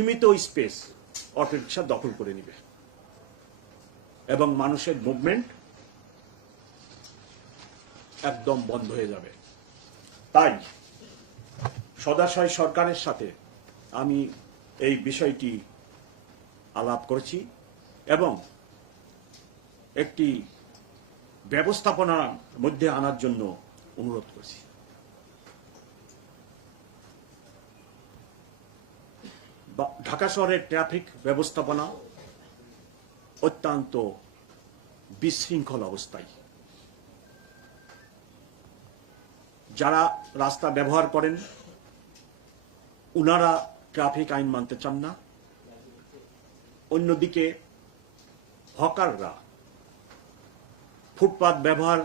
সীমিত space autorickshaw দখল করে নিবে। এবং মানুষের মুভমেন্ট একদম বন্ধ হয়ে যাবে। তাই সদাশয় সরকারের সাথে আমি এই বিষয়টি আলাপ করেছি এবং একটি ব্যবস্থাপনার মধ্যে আনার জন্য অনুরোধ করছি। ঢাকা শহরের ট্রাফিক ব্যবস্থাপনা অত্যন্ত বিশৃঙ্খল অবস্থায়। যারা রাস্তা ব্যবহার করেন, উনারা ট্রাফিক আইন মানতে চান না। অন্যদিকে, হকাররা ফুটপাত ব্যবহার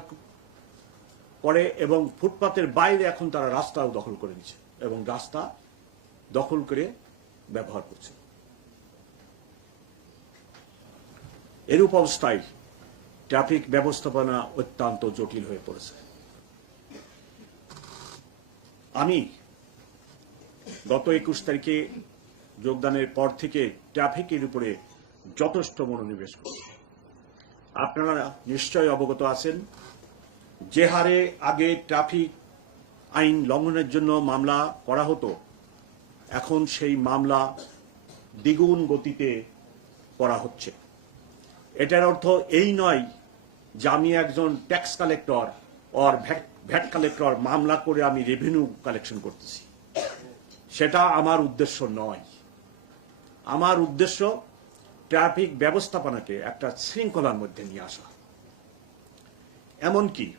করে এবং ফুটপাতের বাইরে এখন তারা রাস্তাও দখল করে নিচ্ছে এবং রাস্তা দখল করে ব্যবহার করছে। এরূপ অবস্থায় ট্রাফিক ব্যবস্থাপনা অত্যন্ত জটিল হয়ে পড়েছে। আমি গত একুশ তারিখে যোগদানের পর থেকে ট্রাফিকের উপরে যথেষ্ট মনোনিবেশ করি আপনারা নিশ্চয় অবগত আছেন যে হারে আগে ট্রাফিক আইন লঙ্ঘনের জন্য মামলা করা হতো এখন সেই মামলা দ্বিগুণ গতিতে করা হচ্ছে। এটার অর্থ এই নয় যে আমি একজন tax collector or VAT collector মামলা করে আমি রেভিনিউ কালেকশন করতেছি। সেটা আমার উদ্দেশ্য নয়। আমার উদ্দেশ্য ট্রাফিক ব্যবস্থাপনাকে একটা শৃঙ্খলার মধ্যে নিয়ে আসা। এমনকি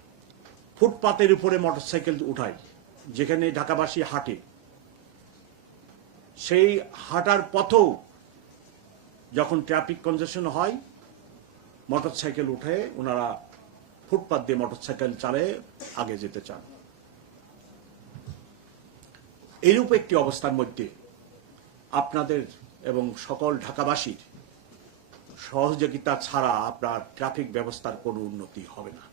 ফুটপাতের উপরে মোটরসাইকেল উঠাই, যেখানে ঢাকাবাসী হাঁটে সেই হাঁটার পথেও যখন ট্রাফিক কনজেশন হয় মোটরসাইকেল উঠে, ওনারা ফুটপাত দিয়ে মোটরসাইকেল চালে আগে যেতে চান। এরূপ একটি অবস্থার মধ্যে আপনাদের এবং সকল ঢাকাবাসীর সহযোগিতা ছাড়া আপনার ট্রাফিক ব্যবস্থার কোনো উন্নতি হবে না।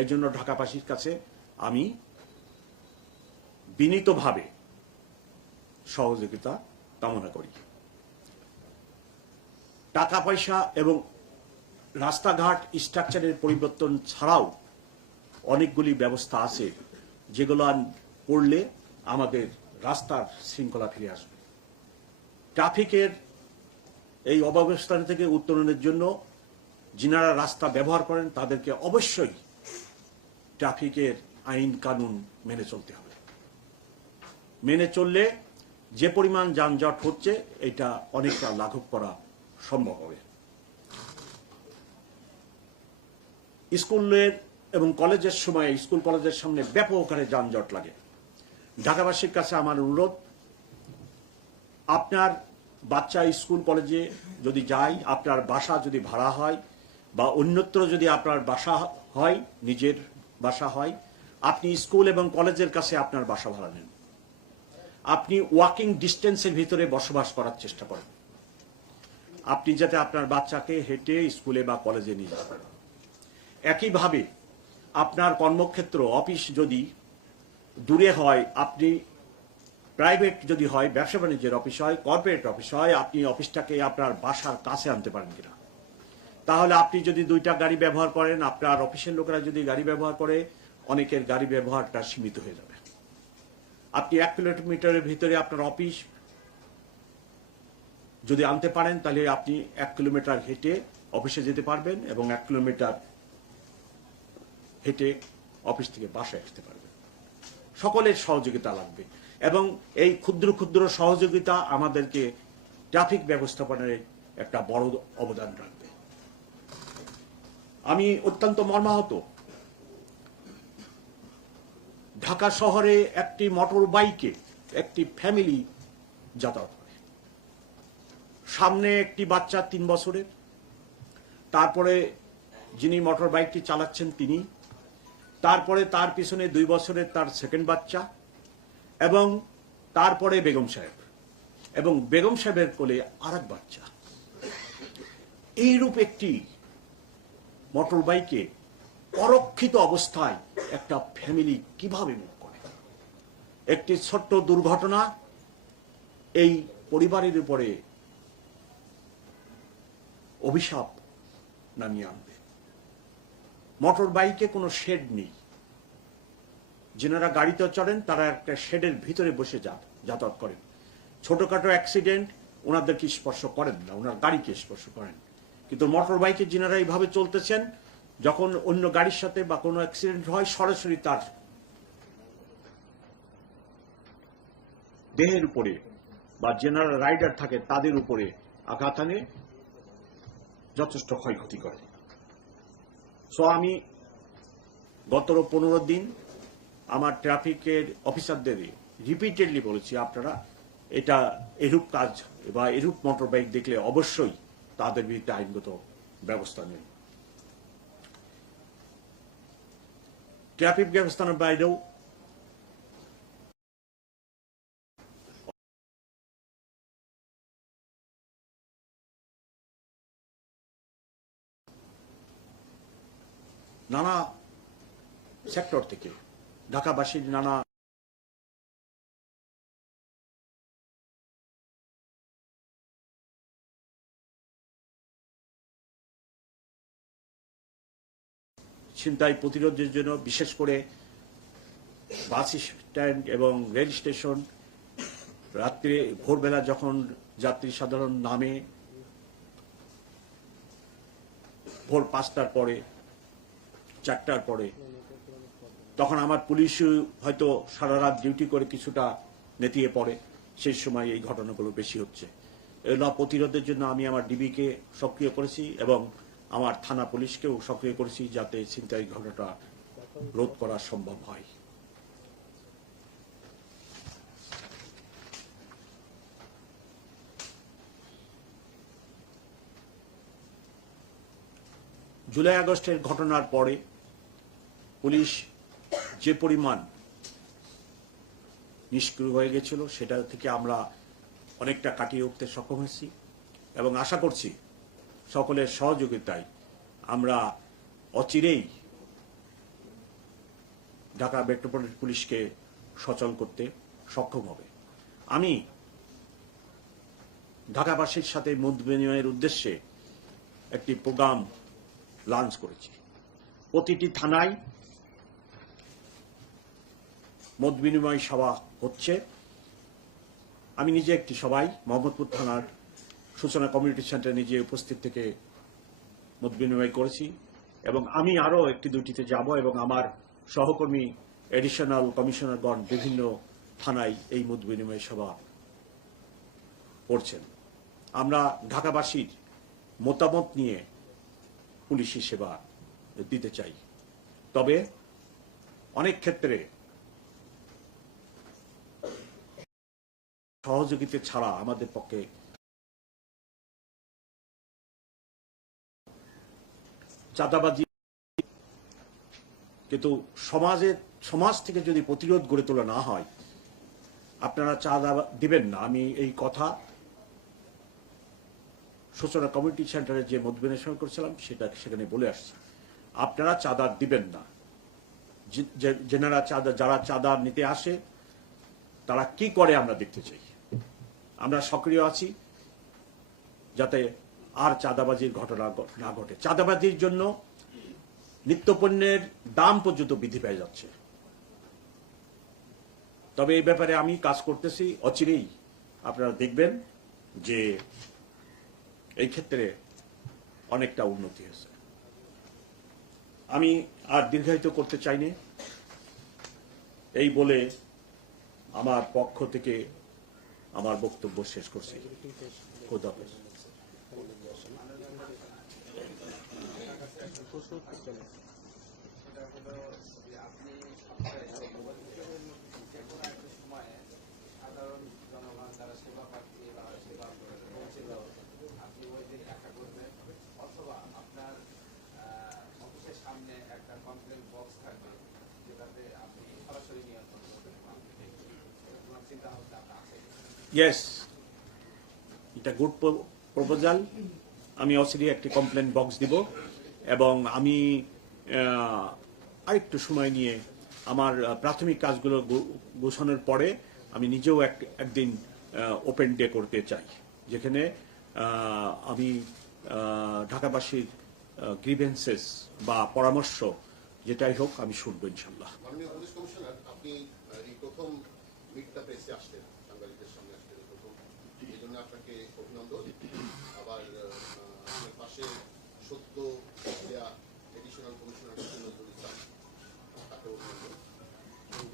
এই জন্য ঢাকাবাসীর কাছে আমি বিনীতভাবে সহযোগিতা কামনা করি। টাকা পয়সা এবং রাস্তাঘাট স্ট্রাকচারের পরিবর্তন ছাড়াও অনেকগুলি ব্যবস্থা আছে, যেগুলো করলে আমাদের রাস্তার শৃঙ্খলা ফিরে আসবে। ট্রাফিকের এই অব্যবস্থান থেকে উত্তরণের জন্য যিনারা রাস্তা ব্যবহার করেন, তাদেরকে অবশ্যই ট্রাফিকের আইন কানুন মেনে চলতে হবে। মেনে চললে যে পরিমাণ যানজট হচ্ছে, এটা অনেকটা লাঘব করা সম্ভব হবে। স্কুলের এবং কলেজের সময়, স্কুল কলেজের সামনে ব্যাপক হারে যানজট লাগে। ঢাকাবাসীর কাছে আমার অনুরোধ, আপনার বাচ্চা স্কুল কলেজে যদি যায়, আপনার বাসা যদি ভাড়া হয় বা অন্যত্র যদি আপনার বাসা হয়, নিজের বাসা হয়, আপনি স্কুল এবং কলেজের কাছে আপনার বাসা ভাড়া নেন। আপনি ওয়াকিং ডিস্টেন্সের ভিতরে বসবাস করার চেষ্টা করেন। আপনি যাতে আপনার বাচ্চাকে হেঁটে স্কুলে বা কলেজে নিয়ে যেতে পারেন একইভাবে আপনার কর্মক্ষেত্র অফিস যদি দূরে হয়, আপনি প্রাইভেট যদি হয়, ব্যবসা বাণিজ্যের অফিস হয় কর্পোরেট অফিস হয়, আপনি অফিসটাকে আপনার বাসার কাছে আনতে পারেন কিনা। তাহলে আপনি যদি দুইটা গাড়ি ব্যবহার করেন, আপনার অফিসের লোকেরা যদি গাড়ি ব্যবহার করে, অনেকের গাড়ি ব্যবহারটা সীমিত হয়ে যাবে। আপনি এক কিলোমিটারের ভিতরে আপনার অফিস যদি আনতে পারেন, তাহলে আপনি এক কিলোমিটার হেঁটে অফিসে যেতে পারবেন এবং এক কিলোমিটার হেঁটে অফিস থেকে বাসায় আসতে পারবেন। সকলের সহযোগিতা লাগবে এবং এই ক্ষুদ্র ক্ষুদ্র সহযোগিতা আমাদেরকে ট্রাফিক ব্যবস্থাপনায় একটা বড় অবদান রাখবে। আমি অত্যন্ত মর্মাহত ঢাকা শহরে একটি মোটর বাইকে একটি ফ্যামিলি যাতায়াত করে। সামনে একটি বাচ্চা তিন বছরের। তারপরে যিনি মোটর বাইকটি চালাচ্ছেন তিনি। তারপরে তার পিছনে দুই বছরের তার সেকেন্ড বাচ্চা এবং তারপরে বেগম সাহেব এবং বেগম সাহেবের কোলে আর বাচ্চা। এইরূপ একটি মোটর বাইকে অরক্ষিত অবস্থায় একটা ফ্যামিলি কীভাবে মুভ করে? একটি ছোট্ট দুর্ঘটনা এই পরিবারের উপরে অভিশাপ নামিয়ে আনবে। মোটর বাইকে কোনো শেড নেই। যেনারা গাড়িতে চড়েন, তারা একটা শেডের ভিতরে বসে যা যাতায়াত করেন। ছোটখাটো অ্যাক্সিডেন্ট ওনাদেরকে স্পর্শ করেন না, ওনার গাড়িকে স্পর্শ করেন। কিন্তু মোটর বাইকে যেনারা এইভাবে চলতেছেন যখন অন্য গাড়ির সাথে বা কোনো অ্যাক্সিডেন্ট হয়, সরাসরি তার দেহের উপরে বা জেনারেল রাইডার থাকে, তাদের উপরে আঘাত আনে, যথেষ্ট ক্ষয়ক্ষতি করে। সো আমি গত পনেরো দিন আমার ট্রাফিকের অফিসারদের রিপিটেডলি বলেছি, আপনারা এটা এরূপ কাজ বা এরূপ মোটর বাইক দেখলে অবশ্যই তাদের বিরুদ্ধে আইনগত ব্যবস্থা নেন। ট্রাফিক ব্যবস্থার বাইরেও নানা সেক্টর থেকে ঢাকাবাসীর নানা ছিনতাই প্রতিরোধের জন্য, বিশেষ করে বাস স্ট্যান্ড এবং রেল স্টেশন, রাত্রে ভোরবেলা যখন যাত্রী সাধারণ নামে ভোর পাঁচটার পরে, চারটার পরে, তখন আমার পুলিশ হয়তো সারা রাত ডিউটি করে কিছুটা নেতিয়ে পড়ে। সেই সময় এই ঘটনাগুলো বেশি হচ্ছে। এগুলো প্রতিরোধের জন্য আমি আমার ডিবিকে সক্রিয় করেছি এবং আমার থানা পুলিশকেও সক্রিয় করেছি যাতে ছিনতাই ঘটনাটা রোধ করা সম্ভব হয়। জুলাই আগস্টের ঘটনার পরে পুলিশ যে পরিমাণ নিষ্ক্রিয় হয়ে গেছিল, সেটা থেকে আমরা অনেকটা কাটিয়ে উঠতে সক্ষম হয়েছি এবং আশা করছি সকলের সহযোগিতায় আমরা অচিরেই ঢাকা মেট্রোপলিটন পুলিশকে সচল করতে সক্ষম হবে। আমি ঢাকাবাসীর সাথে মত বিনিময়ের উদ্দেশ্যে একটি প্রোগ্রাম লঞ্চ করেছি। প্রতিটি থানায় মত বিনিময় সভা হচ্ছে। আমি নিজে একটি সভায়, মোহাম্মদপুর থানার সূচনা কমিউনিটি সেন্টারে নিজে উপস্থিত থেকে মত বিনিময় করেছি এবং আমি আরও একটি দুটিতে যাব এবং আমার সহকর্মী এডিশনাল কমিশনারগণ বিভিন্ন থানায় এই মত বিনিময় সভা করছেন। আমরা ঢাকাবাসীর মতামত নিয়ে পুলিশি সেবা দিতে চাই। তবে অনেক ক্ষেত্রে সহযোগিতা ছাড়া আমাদের পক্ষে চাঁদাবাজি। কিন্তু সমাজের, সমাজ থেকে যদি প্রতিরোধ গড়ে তোলা না হয়, আপনারা চাঁদা দিবেন না। আমি এই কথা সূচনা কমিউনিটি সেন্টারে যে মতবিনিময় করছিলাম, সেটা সেখানে বলে আসছি। আপনারা চাঁদা দিবেন না। যেনারা চাঁদা, যারা চাঁদা নিতে আসে, তারা কি করে আমরা দেখতে চাই? আমরা সক্রিয় আছি যাতে আর চাঁদাবাজির ঘটনা না ঘটে। চাঁদাবাজির জন্য নিত্যপণ্যের দাম পর্যন্ত বৃদ্ধি পেয়ে যাচ্ছে। তবে এই ব্যাপারে আমি কাজ করতেছি, অচিরেই আপনারা দেখবেন যে এই ক্ষেত্রে অনেকটা উন্নতি হয়েছে। আমি আর দীর্ঘায়িত করতে চাইনি। এই বলে আমার পক্ষ থেকে আমার বক্তব্য শেষ করছি। খোদাফেজ সাধারণ জনগণ যারা সেবা প্রার্থী বা সেবা পৌঁছিল আপনি ওই দিন দেখা করবেন অথবা আপনার অফিসের সামনে একটা কমপ্লেন বক্স থাকবে যেটাতে আপনি সরাসরি নিয়ন্ত্রণ করতে চিন্তা ভাবনা আপনার আছে? ইয়েস এটা গুড প্রপোজাল আমি অচিরে একটি কমপ্লেন বক্স দিব। এবং আমি আরেকটু সময় নিয়ে আমার প্রাথমিক কাজগুলো গোছানোর পরে আমি নিজেও এক, একদিন ওপেন ডে করতে চাই। যেখানে আমি ঢাকাবাসীর গ্রিভেন্সেস বা পরামর্শ যেটাই হোক আমি শুনব ইনশাল্লাহ প্রথম মিটটা আসলেন সাংবাদিকদের আসলেন প্রথম। এই জন্য আপনাকে অভিনন্দন আবার আহ, আপনার পাশে সত্য দেয়া এডিশনাল কমিশনার হোসেন নজরুল ইসলাম তাকেও অভিনন্দন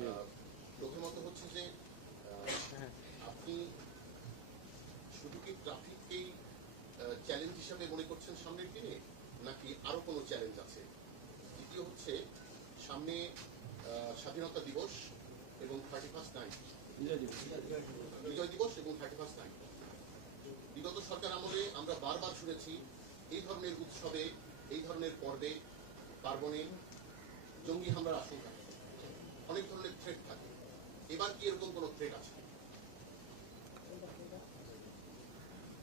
আহ, প্রথমত হচ্ছে যে আহ, আপনি শুধু কি ট্রাফিককেই চ্যালেঞ্জ হিসাবে মনে করছেন সামনের দিনে নাকি আরও কোনো চ্যালেঞ্জ আছে দ্বিতীয় হচ্ছে সামনে আহ, স্বাধীনতা দিবস এবং থার্টি ফার্স্ট নাইট বিজয় দিবস। এবং থার্টি ফার্স্ট নাইট বিগত সরকার আমলে আমরা বারবার শুনেছি এই ধরনের উৎসবে এই ধরনের পর্বে পার্বণে জঙ্গি হামলার আশঙ্কা থাকে। অনেক ধরনের থ্রেট থাকে। এবার কি এরকম কোনো থ্রেট আছে?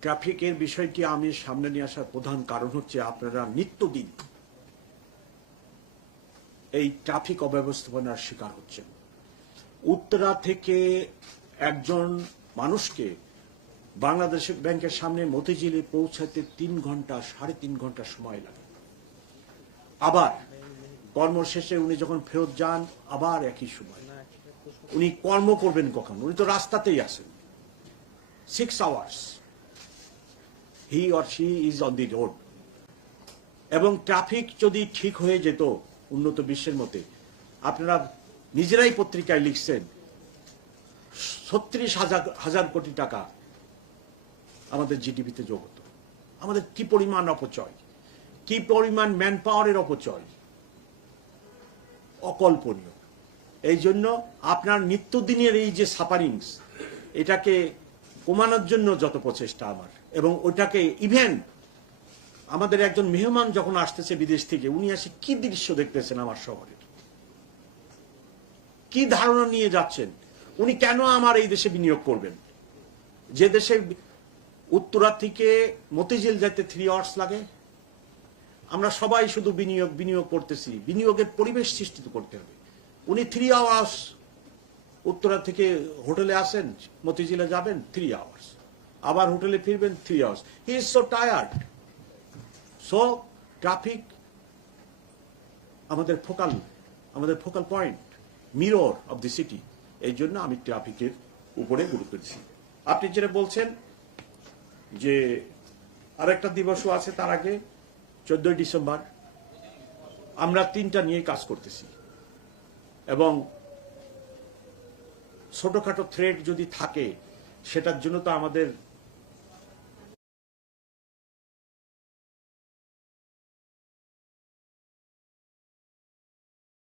ট্রাফিকের বিষয়টি আমি সামনে নিয়ে আসার প্রধান কারণ হচ্ছে আপনারা নিত্যদিন এই ট্রাফিক অব্যবস্থাপনার শিকার হচ্ছেন। উত্তরা থেকে একজন মানুষকে বাংলাদেশ ব্যাংকের সামনে মতিঝিলে পৌঁছাতে তিন ঘণ্টা, সাড়ে তিন ঘণ্টা সময় লাগে। আবার কর্মশেষে উনি যখন ফেরত যান, আবার একই সময়। উনি কর্ম করবেন কখন? উনি তো রাস্তাতেই আছেন। Six hours he or she is on the road এবং ট্রাফিক যদি ঠিক হয়ে যেত উন্নত বিশ্বের মতে। আপনারা নিজেরাই পত্রিকায় লিখছেন, ছত্রিশ হাজার হাজার কোটি টাকা আমাদের জিডিপিতে যোগ হতো। আমাদের কি পরিমাণ অপচয়? কি পরিমাণ ম্যান পাওয়ারের অপচয়? অকল্পনীয়। এই জন্য আপনার নিত্যদিনের এই যে সাফারিংস এটাকে কমানোর জন্য যত প্রচেষ্টা আমার, এবং ওটাকে ইভেন আমাদের একজন মেহমান যখন আসতেছে বিদেশ থেকে, উনি এসে কি দৃশ্য দেখতেছেন আমার শহরের কি ধারণা নিয়ে যাচ্ছেন? উনি কেন আমার এই দেশে বিনিয়োগ করবেন? যে দেশে উত্তরা থেকে মতিঝিল যেতে থ্রি আওয়ার্স লাগে। আমরা সবাই শুধু বিনিয়োগ বিনিয়োগ করতেছি। বিনিয়োগের পরিবেশ সৃষ্টি করতে হবে। উনি থ্রি আওয়ার্স উত্তরা থেকে হোটেলে আসেন, মতিঝিলে যাবেন থ্রি আওয়ার্স আবার হোটেলে ফিরবেন three hours he is so tired so traffic আমাদের ফোকাল আমাদের focal point mirror of the city এই জন্য আমি ট্রাফিকের উপরে গুরুত্ব দিচ্ছি। আপনি যেটা বলছেন যে আরেকটা দিবসও আছে তার আগে, চোদ্দই ডিসেম্বর, আমরা তিনটা নিয়ে কাজ করতেছি। এবং ছোটখাটো থ্রেড যদি থাকে, সেটার জন্য তো আমাদের